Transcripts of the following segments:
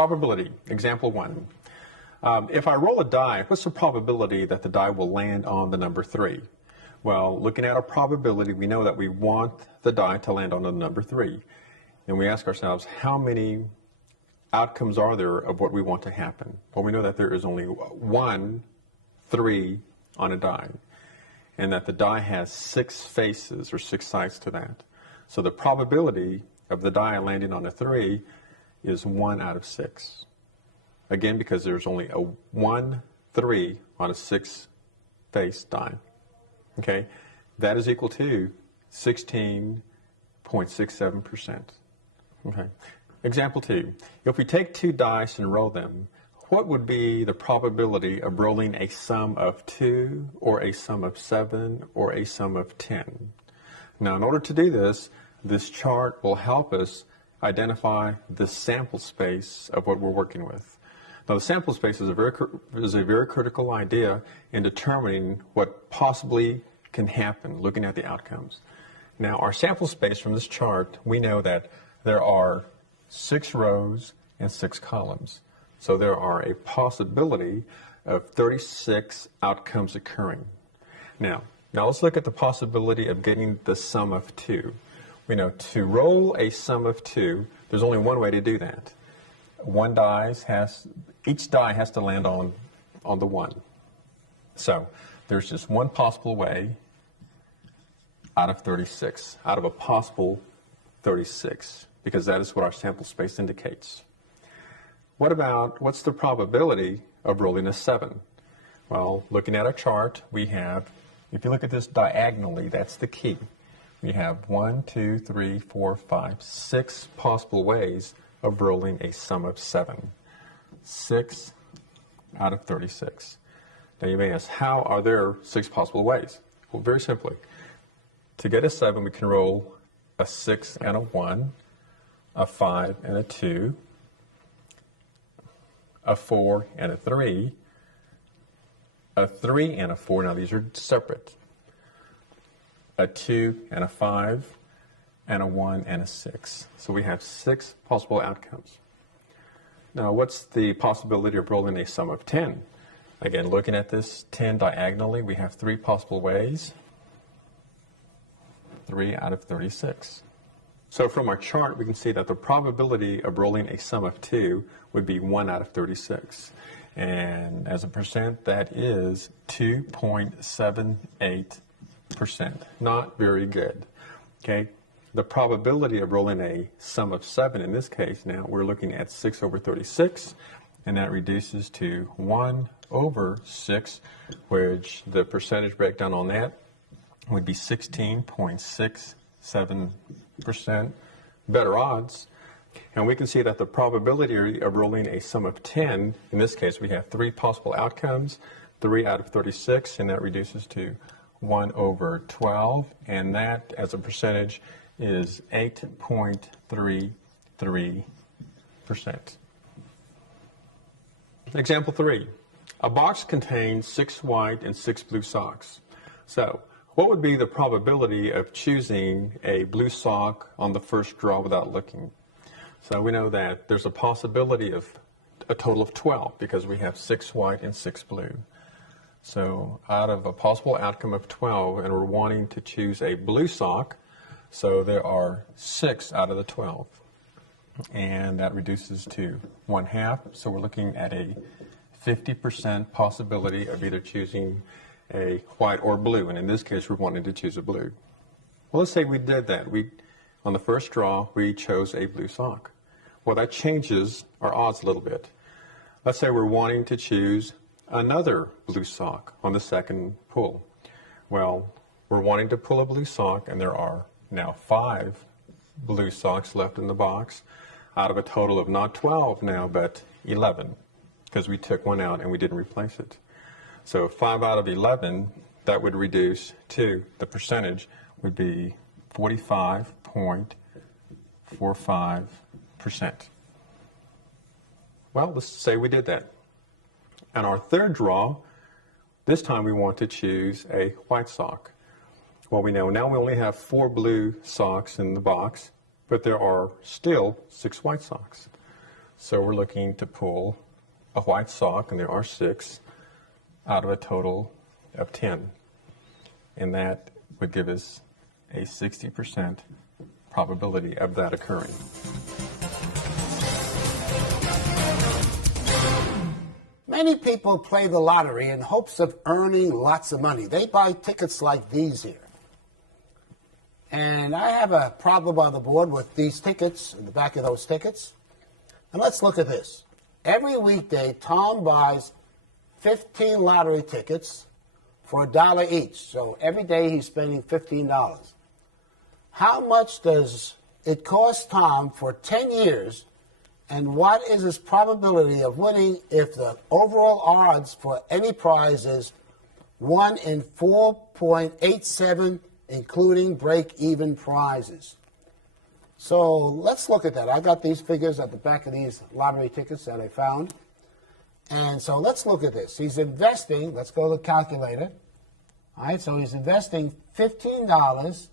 Probability, example 1. If I roll a die, what's the probability that the die will land on the number 3? Well, looking at our probability, we know that we want the die to land on the number 3. And we ask ourselves, how many outcomes are there of what we want to happen? Well, we know that there is only one 3 on a die, and that the die has 6 faces or 6 sides to that. So the probability of the die landing on a 3 is 1 out of 6. Again, because there's only a 1 3 on a 6-face die. Okay, that is equal to 16.67%. Okay. Example 2. If we take 2 dice and roll them, what would be the probability of rolling a sum of 2 or a sum of 7 or a sum of 10? Now, in order to do this, this chart will help us identify the sample space of what we're working with. Now, the sample space is a very critical idea in determining what possibly can happen, looking at the outcomes. Now, our sample space from this chart, we know that there are 6 rows and 6 columns. So there are a possibility of 36 outcomes occurring. Now let's look at the possibility of getting the sum of 2. We know to roll a sum of 2, there's only one way to do that. Each die has to land on the 1. So there's just one possible way out of 36, out of a possible 36, because that is what our sample space indicates. What's the probability of rolling a 7? Well, looking at our chart, we have, if you look at this diagonally, that's the key. We have 1, 2, 3, 4, 5, 6 possible ways of rolling a sum of 7. 6 out of 36. Now you may ask, how are there 6 possible ways? Well, very simply. To get a 7, we can roll a 6 and a 1, a 5 and a 2, a 4 and a 3, a 3 and a 4, now these are separate, a 2 and a 5, and a 1 and a 6. So we have 6 possible outcomes. Now, what's the possibility of rolling a sum of 10? Again, looking at this 10 diagonally, we have 3 possible ways, 3 out of 36. So from our chart, we can see that the probability of rolling a sum of 2 would be 1 out of 36. And as a percent, that is 2.78%. Not very good. Okay? The probability of rolling a sum of 7, in this case now, we're looking at 6 over 36, and that reduces to 1 over 6, which the percentage breakdown on that would be 16.67%. Better odds. And we can see that the probability of rolling a sum of 10, in this case we have 3 possible outcomes, 3 out of 36, and that reduces to 1 over 12, and that as a percentage is 8.33%. Example 3. A box contains 6 white and 6 blue socks. So, what would be the probability of choosing a blue sock on the first draw without looking? So we know that there's a possibility of a total of 12 because we have 6 white and 6 blue. So out of a possible outcome of 12, and we're wanting to choose a blue sock, so there are 6 out of the 12. And that reduces to 1/2. So we're looking at a 50% possibility of either choosing a white or blue, and in this case we're wanting to choose a blue. Well, let's say we did that. On the first draw, we chose a blue sock. Well, that changes our odds a little bit. Let's say we're wanting to choose another blue sock on the second pull. Well, we're wanting to pull a blue sock, and there are now 5 blue socks left in the box out of a total of not 12 now, but 11, because we took one out and we didn't replace it. So 5 out of 11, that would reduce to, the percentage would be 45.45%. Well, let's say we did that. And our third draw, this time we want to choose a white sock. Well, we know now we only have 4 blue socks in the box, but there are still 6 white socks. So we're looking to pull a white sock, and there are 6, out of a total of 10. And that would give us a 60% probability of that occurring. Many people play the lottery in hopes of earning lots of money. They buy tickets like these here. And I have a problem on the board with these tickets, in the back of those tickets. And let's look at this. Every weekday, Tom buys 15 lottery tickets for $1 each. So every day he's spending $15. How much does it cost Tom for 10 years, and what is his probability of winning if the overall odds for any prize is 1 in 4.87, including break-even prizes? So let's look at that. I got these figures at the back of these lottery tickets that I found. And so let's look at this. He's investing, let's go to the calculator. All right, so he's investing $15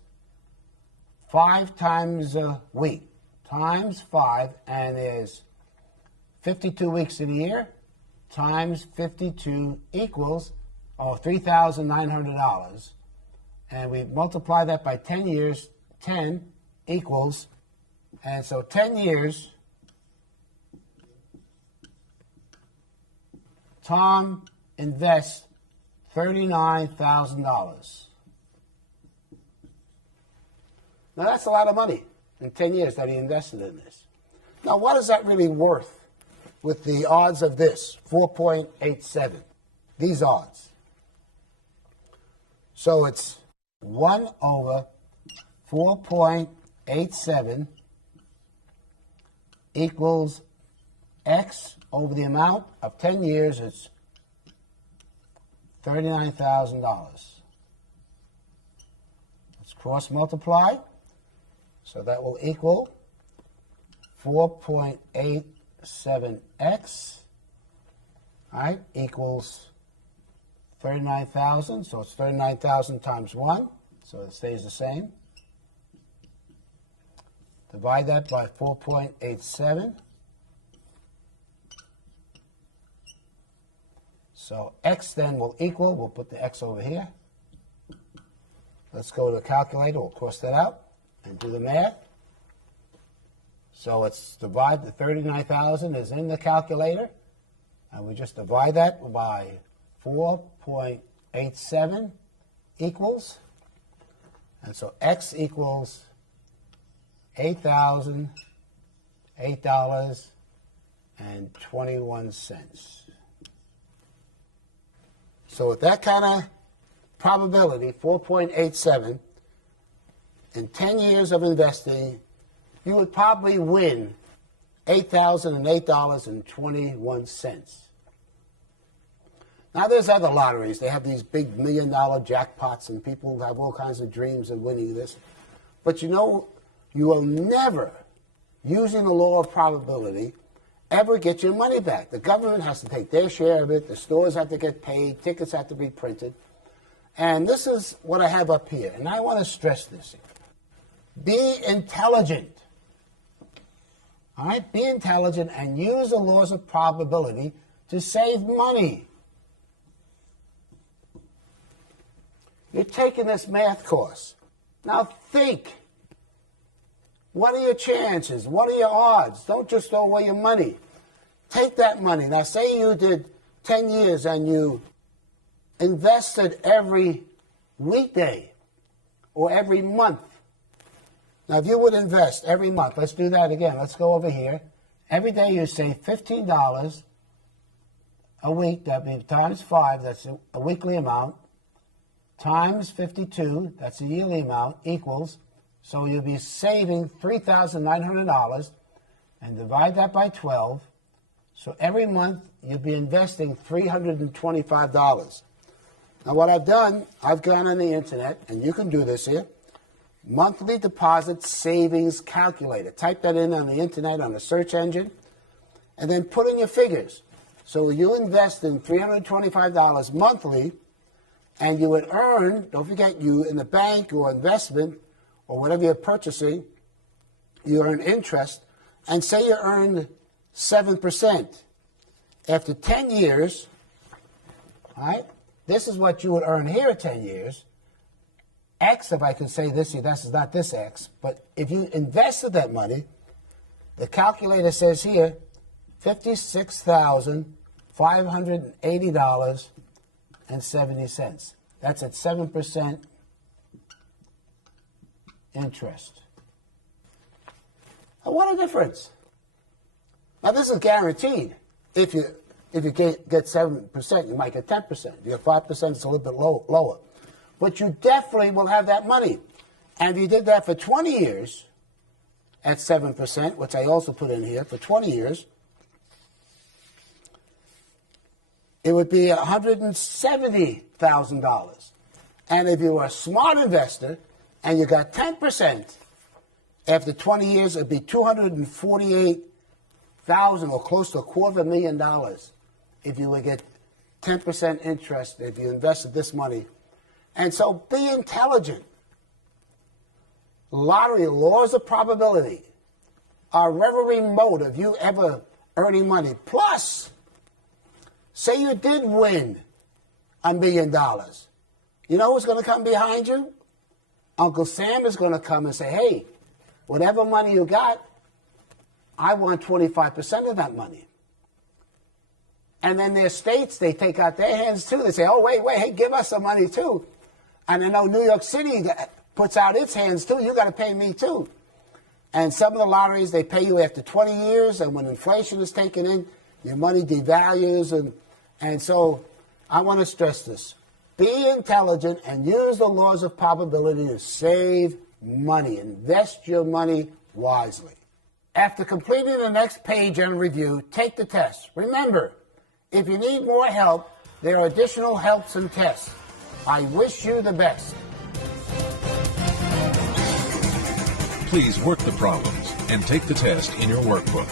5 times a week, times 5, and there's 52 weeks in a year, times 52 equals $3,900. And we multiply that by 10 years, 10 equals, and so 10 years, Tom invests $39,000. Now that's a lot of money in 10 years that he invested in this. Now what is that really worth with the odds of this, 4.87, these odds? So it's 1 over 4.87 equals X over the amount of 10 years, it's $39,000. Let's cross multiply. So that will equal 4.87x, all right, equals 39,000. So it's 39,000 times 1, so it stays the same. Divide that by 4.87. So x then will equal, we'll put the x over here. Let's go to the calculator, we'll cross that out and do the math. So it's divide the 39,000 is in the calculator, and we just divide that by 4.87 equals, and so x equals $8,008.21. So with that kind of probability, 4.87, in 10 years of investing, you would probably win $8,008.21. Now, there's other lotteries. They have these big $1 million jackpots, and people have all kinds of dreams of winning this. But you know, you will never, using the law of probability, ever get your money back. The government has to take their share of it. The stores have to get paid. Tickets have to be printed. And this is what I have up here. And I want to stress this. Be intelligent. All right? Be intelligent and use the laws of probability to save money. You're taking this math course. Now think. What are your chances? What are your odds? Don't just throw away your money. Take that money. Now, say you did 10 years and you invested every weekday or every month. Now, if you would invest every month, let's do that again. Let's go over here. Every day you save $15 a week. That would be times 5. That's a weekly amount. Times 52. That's a yearly amount. Equals. So you'll be saving $3,900, and divide that by 12. So every month you'll be investing $325. Now what I've done, I've gone on the internet, and you can do this here, monthly deposit savings calculator. Type that in on the internet on the search engine, and then put in your figures. So you invest in $325 monthly, and you would earn, don't forget, you in the bank or investment, or whatever you're purchasing, you earn interest, and say you earned 7%. After 10 years, all right, this is what you would earn here at 10 years. X, if I could say this, this is not this X, but if you invested that money, the calculator says here, $56,580.70. That's at 7% interest. Now, what a difference. Now, this is guaranteed. If you get 7%, you might get 10%. If you get 5%, it's a little bit lower. But you definitely will have that money. And if you did that for 20 years at 7%, which I also put in here, for 20 years, it would be $170,000. And if you were a smart investor and you got 10%, after 20 years, it would be $248,000 or close to $250,000 if you would get 10% interest if you invested this money. And so be intelligent. Lottery laws of probability are very remote of you ever earning money. Plus, say you did win $1 million. You know who's going to come behind you? Uncle Sam is going to come and say, hey, whatever money you got, I want 25% of that money. And then their states, they take out their hands too. They say, oh, wait, hey, give us some money too. And I know New York City puts out its hands too. You got to pay me too. And some of the lotteries, they pay you after 20 years. And when inflation is taken in, your money devalues. And so I want to stress this. Be intelligent and use the laws of probability to save money. Invest your money wisely. After completing the next page and review, take the test. Remember, if you need more help, there are additional helps and tests. I wish you the best. Please work the problems and take the test in your workbook.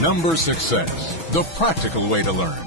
Number Success, the practical way to learn.